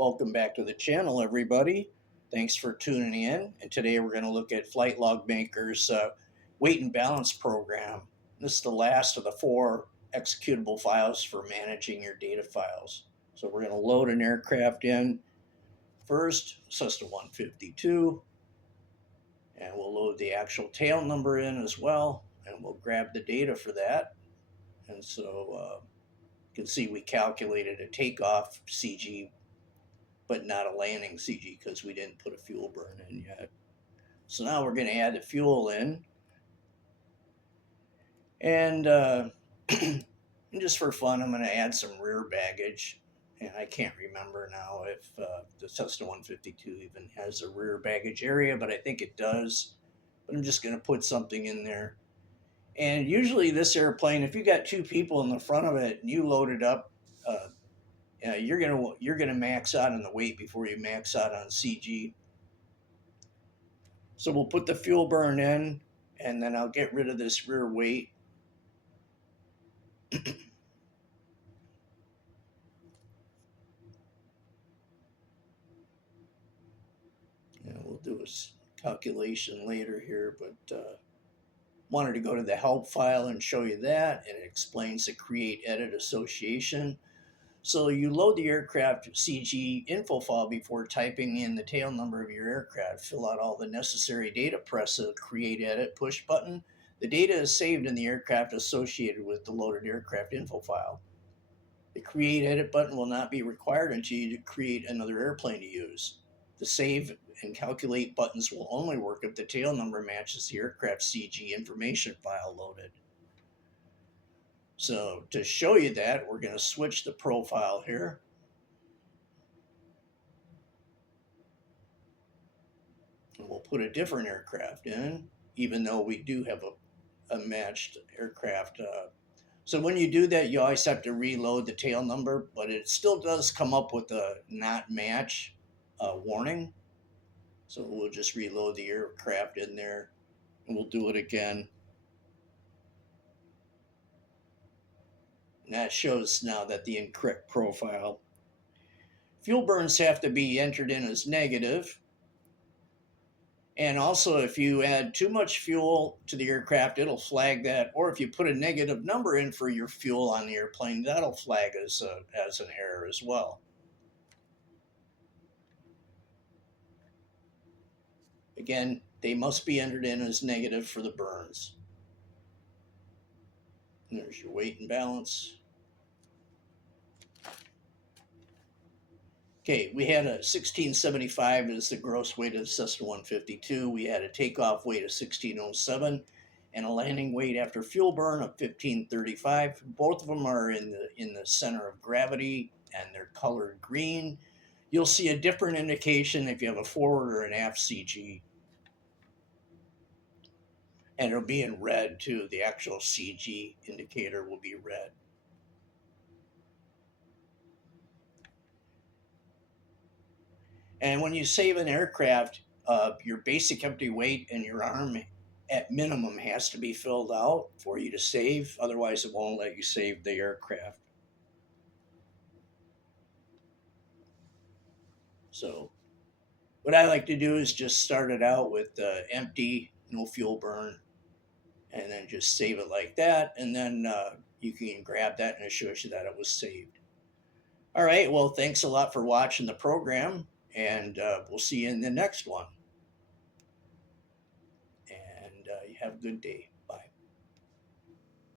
Welcome back to the channel, everybody. Thanks for tuning in. And today we're going to look at Flight Log Maker's weight and balance program. This is the last of the four executable files for managing your data files. So we're going to load an aircraft in first, Cessna 152, and we'll load the actual tail number in as well, and we'll grab the data for that. And so you can see we calculated a takeoff CG but not a landing CG because we didn't put a fuel burn in yet. So now we're going to add the fuel in. And just for fun, I'm going to add some rear baggage. And I can't remember now if the Cessna 152 even has a rear baggage area, but I think it does. But I'm just going to put something in there. And usually this airplane, if you got two people in the front of it and you load it up, you're gonna max out on the weight before you max out on CG. So we'll put the fuel burn in, and then I'll get rid of this rear weight. And we'll do a calculation later here, but wanted to go to the help file and show you that, and it explains the create edit association. So you load the aircraft CG info file before typing in the tail number of your aircraft. Fill out all the necessary data, press the create edit push button. The data is saved in the aircraft associated with the loaded aircraft info file. The create edit button will not be required until you create another airplane to use. The save and calculate buttons will only work if the tail number matches the aircraft CG information file loaded. So to show you that, we're going to switch the profile here. And we'll put a different aircraft in, even though we do have a matched aircraft. So when you do that, you always have to reload the tail number, but it still does come up with a not match warning. So we'll just reload the aircraft in there, and we'll do it again. And that shows now that the incorrect profile. Fuel burns have to be entered in as negative. And also, if you add too much fuel to the aircraft, it'll flag that. Or if you put a negative number in for your fuel on the airplane, that'll flag as an error as well. Again, they must be entered in as negative for the burns. And there's your weight and balance. Okay, we had a 1675 as the gross weight of the Cessna 152. We had a takeoff weight of 1607 and a landing weight after fuel burn of 1535. Both of them are in the center of gravity, and they're colored green. You'll see a different indication if you have a forward or an aft CG. And it'll be in red too. The actual CG indicator will be red. And when you save an aircraft, your basic empty weight and your arm at minimum has to be filled out for you to save. Otherwise, it won't let you save the aircraft. So what I like to do is just start it out with empty, no fuel burn, and then just save it like that. And then you can grab that and it shows you that it was saved. All right, well, thanks a lot for watching the program, and we'll see you in the next one. And you have a good day.